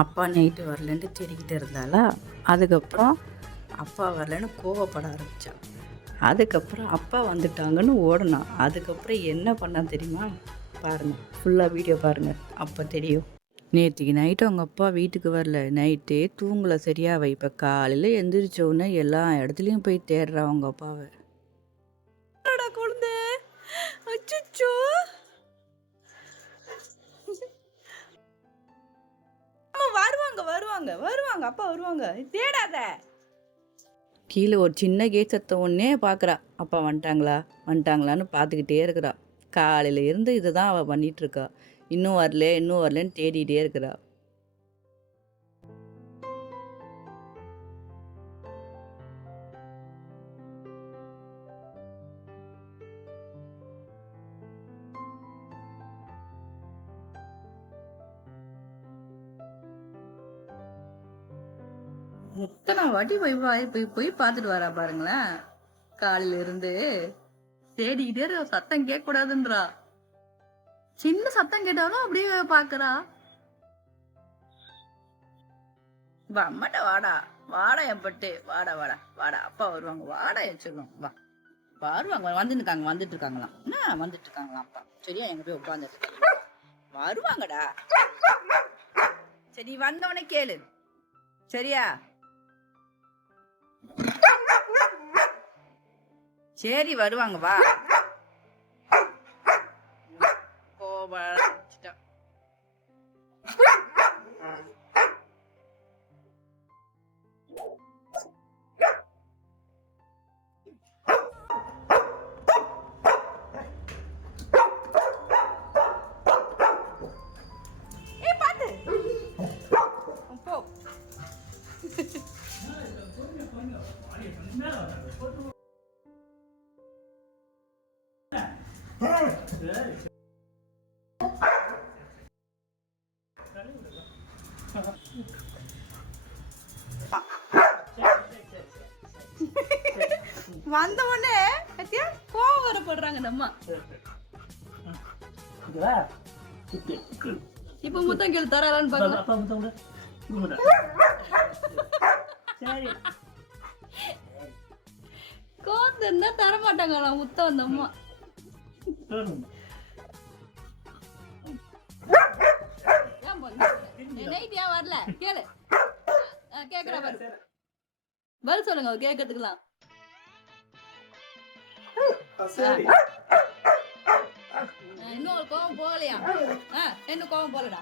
அப்பா நைட்டு வரலன்ட்டு தேடிக்கிட்டு இருந்தாளா. அதுக்கப்புறம் அப்பா வரலன்னு கோவப்பட ஆரம்பித்தான். அதுக்கப்புறம் அப்பா வந்துட்டாங்கன்னு ஓடினான். அதுக்கப்புறம் என்ன பண்ணான் தெரியுமா? பாருங்கள், ஃபுல்லாக வீடியோ பாருங்கள், அப்போ தெரியும். நேற்றுக்கு நைட்டு அவங்க அப்பா வீட்டுக்கு வரல. நைட்டே தூங்கலை சரியாவை. இப்போ காலையில் எந்திரிச்ச உடனே எல்லா இடத்துலையும் போய் தேடுறா அவங்க அப்பாவை. குழந்தை அச்சோ, வருவாங்க வருவாங்க வருவாங்க, அப்பா வருவாங்க, தேடாத. கீழே ஒரு சின்ன கேட் சத்தம் ஒன்னே பார்க்குறா. அப்பா வந்துட்டாங்களான்னு பார்த்துக்கிட்டே இருக்கிறா. காலையில் இருந்து இதை தான் அவள் பண்ணிகிட்ருக்கா. இன்னும் வரலன்னு தேடிகிட்டே இருக்கிறா. எத்தனை வாட்டி போய் பார்த்துட்டு வரா பாருங்களேன். காலையில இருந்து தேடிக்கிட்டே சத்தம் கேட்க கூடாதுன்றா. சின்ன சத்தம் கேட்டாலும் அப்படியே பாக்குறா. அம்மாட்ட வாடா வாடா எம்பட்டு, வாடா வாடா வாடா, அப்பா வருவாங்க, வாடா சொல்லுவோம். வா வருவாங்க, வந்துட்டு இருக்காங்களாம். என்ன வந்துட்டு இருக்காங்களாம் அப்பா. சரியா, எங்க போய் உட்காந்து வருவாங்கடா. சரி, வந்தவனே கேளு. சரியா, சரி வருவாங்க, வா. வந்தவொடனே கோவம் வரப்படுறாங்க நம்ம. இப்ப முத்தம் கேள்வி தரான்னு பாக்கலாம். கோவம் தர மாட்டாங்களா முத்தம் அந்த அம்மா. நைட்டியா வரல, கேளு. கேக்குற பதில் சொல்லுங்க, கேட்கறதுக்குலாம். இன்னும் கோவம் போகலையா? இன்னும் கோவம் போகலடா.